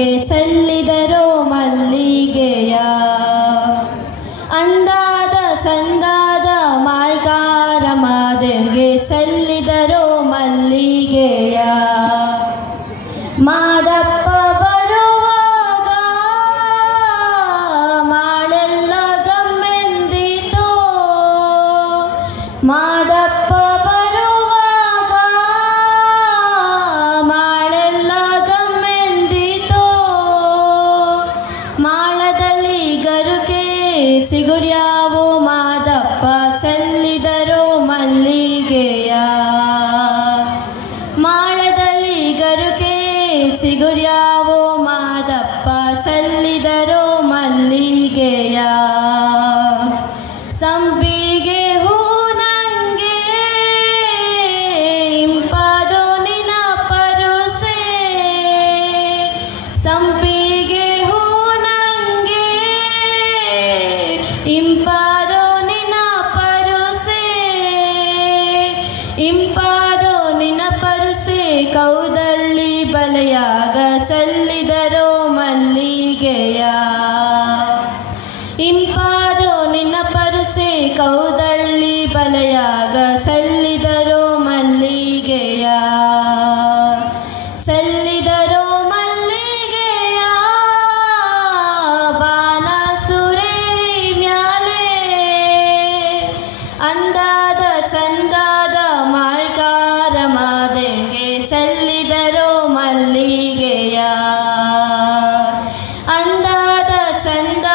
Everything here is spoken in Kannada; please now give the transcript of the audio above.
ಮಾದೆಗೆ ಚೆಲ್ಲಿದರು ಮಲ್ಲಿಗೆಯ. ಅಂದಾದ ಚಂದಾದ ಮಾಯ್ಕಾರ ಮಾದೆಗೆ ಚೆಲ್ಲಿದರು ಮಲ್ಲಿಗೆಯ. ಮಾದಪ್ಪ ಬರುವಾಗ ಮಾಳೆಲ್ಲ ಗಮ್ಮೆಂದಿತು. ಮಾದಪ್ಪ ಬರುವಾಗ ಮಾಳೆಲ್ಲ ಗಮ್ಮೆಂದಿತು. ಮಾಳದಲ್ಲಿ ಗರುಕೆ ಚಿಗುರ್ಯಾವು ಮಾದಪ್ಪ ಚೆಲ್ಲಿದರು ಮಲ್ಲಿಗೆಯ. ಮಾಳದಲ್ಲಿ ಗರುಕೆ ಚಿಗುರ್ಯಾವು ಮಾದಪ್ಪ ಚೆಲ್ಲಿದರು ಮಲ್ಲಿಗೆಯ. ಸಂಪಿಗೆ ಹೂ ನಂಗೆ ಇಂಪಾದು ನಿನ ಪರುಸೆ. ಸಂಪಿಗೆ ಹೂ ನಂಗೆ ಇಂಪಾದು ನಿನ ಪರುಸೆ. ಇಂಪಾದು ನಿನ ಪರುಸೆ ಕೌದಳ್ಳಿ ಬಲೆಯಾಗ ಚೆಲ್ಲಿದರು ಮಲ್ಲಿಗೆಯ. ಇಂಪಾದು ನಿನ್ನ ಪರುಸೆ ಕೌದಳ್ಳಿ ಬಲೆಯಾಗ ಚೆಲ್ಲಿದರು ಮಲ್ಲಿಗೆಯ. ಚೆಲ್ಲಿದರು ಮಲ್ಲಿಗೆಯ ಬಾನಸುರೆ ಮ್ಯಾಲೆ. ಅಂದಾದ ಚಂದಾದ ಮಾಯ್ಕಾರ ಮಾದೆಗೆ ಚೆಲ್ಲಿದರು ಮಲ್ಲಿಗೆಯ. ಅಂದಾದ ಚಂದ